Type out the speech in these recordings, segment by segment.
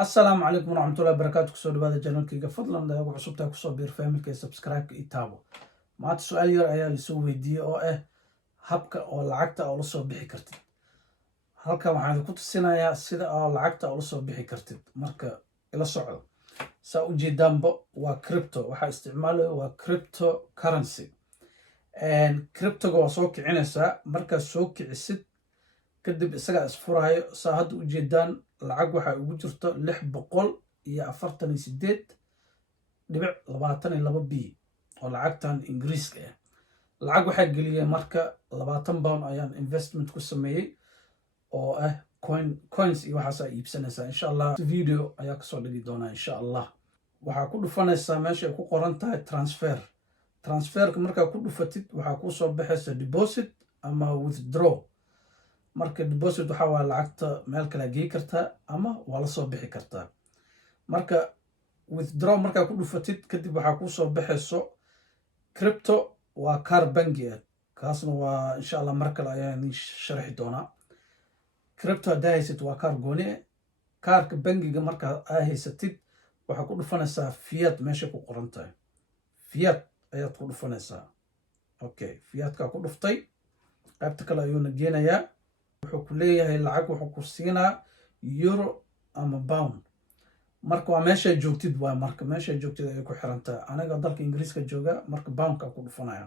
السلام عليكم ورحمة الله وبركاته. كسو دبادة جانالكيغا فضلا دا ugu cusubtahay kusoo biir familka subscribe ii taabo. maanta su'aal yar ayaa la soo weydiiyay oo ah habka oo lacagta oo la soo bixi kartid. halka waxaan ku tusinayaa sida oo lacagta oo la soo bixi kartid. marka ila socdo saa u jeedaanba waa crypto, waxa isticmaalayo waa cryptocurrency. cryptoga waa soo kicinaysaa, markaad soo kicisid kadib isaga isfuraayo. saa hadda u jeedaan lacag waxa ugu jirto 648.22 b oo lacagtan ingiriiska ah. lacag waxaa geliyay marka 20 pound ayaan investment ku sameeyay oo ah coins iyo waxaas iibsanaysaa. insha Allah video ayaa kasoo dhigi doonaa insha Allah. waxaa ku dhufanaysaa meesha ay ku qoran tahay transferka. markaa ku dhufatid waxaa ku soo baxaysa deposit ama withdraw. marka deposit waxa waa lacagta meel kale geey kartaa ama waa la soo bixi kartaa. marka withdraw markaa ku dhufatid kadib waxaa ku soo baxayso crypto waa kaar bangi ah. kaasna waa insha Allah mar kale ayaan sharxi doonaa. crypto haddaa haysid waa kaar gooni ah. kaarka bangiga markaa aa haysatid waxaa ku dhufanaysaa fiat meesha ku qoran tahay. fiat ayaad ku dhufanaysaa. okay, fiatkaa ku dhuftay qaybta kale ayuuna geenayaa. wuxuu ku leeyahay lacag wuxuu ku siinaa euro ama pound. marka waa meesha joogtid waa marka meesha joogtid ay ku xirantahay. aniga dalka ingiriiska jooga marka poundka ku dhufanaya.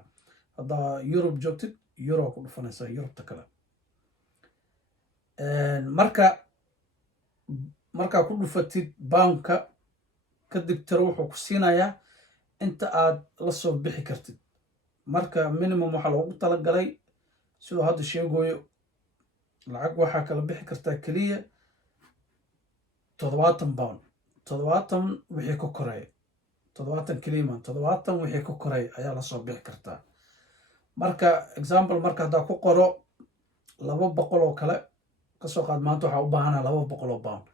haddaa Europe joogtid euro ku dhufanaysaa Europe kale. marka ku dhufatid poundka kadib tiro wuxuu ku siinayaa inta aad la soo bixi kartid. marka minimum waxaa loogu talagalay sidoo hadda sheegayo lacag waxaa kala bixi kartaa kaliya 70 pound. 70 wixii ka koreey 70 kaliya 70 wixii ka koreey ayaa la soo bixi kartaa. marka example marka hadda ku qoro 200 oo kale ka soo qaad maanta waxaa u baahanaa 200 oo pound.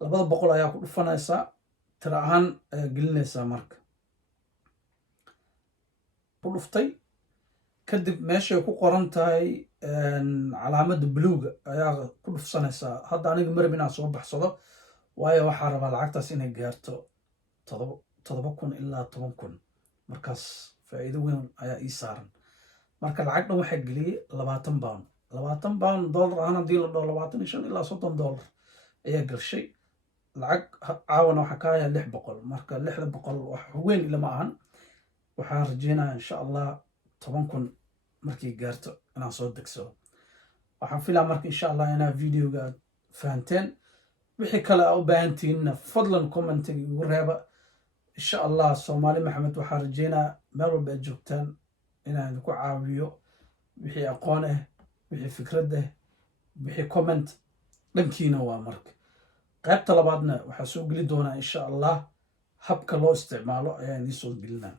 200 ayaa ku dhufanaysaa tira ahaan gelinaysaa. marka ku dhuftay kadib meeshay ku qoran tahay calaamada bluega ayaa ku dhufsanaysaa. hadda aniga marab inaan soo baxsado waayo waxaa rabaa lacagtaas inay gaarto 7,000 ilaa 10,000. markaas faa'iido weyn ayaa ii saaran. marka lacag dhan waxaa geliyay 20 pound. 20 pound dollar ahaan haddii la dhaho 25 ilaa 30 dollar ayaa gashay. lacag caawana waxaa ka haya 600. marka 600 wax weyn ilama ahan. waxaan rajeynayaa insha Allah 10,000 markii gaarto inaan soo degsado. waxaan filaa marka insha Allah inaa videoga fahanteen. wixii kale aa u baahantihiinna fadlan commentiga igu reeba. insha Allah Soomaali Maxamed waxaan rajeynayaa meel walba aad joogtaan inaan idinku caawiyo wixii aqoon ah, wixii fikrad ah, wixii comment dhankiina waa. marka qaybta labaadna waxaa soo geli doonaa insha Allah habka loo isticmaalo ayaan idiin soo gelinaa.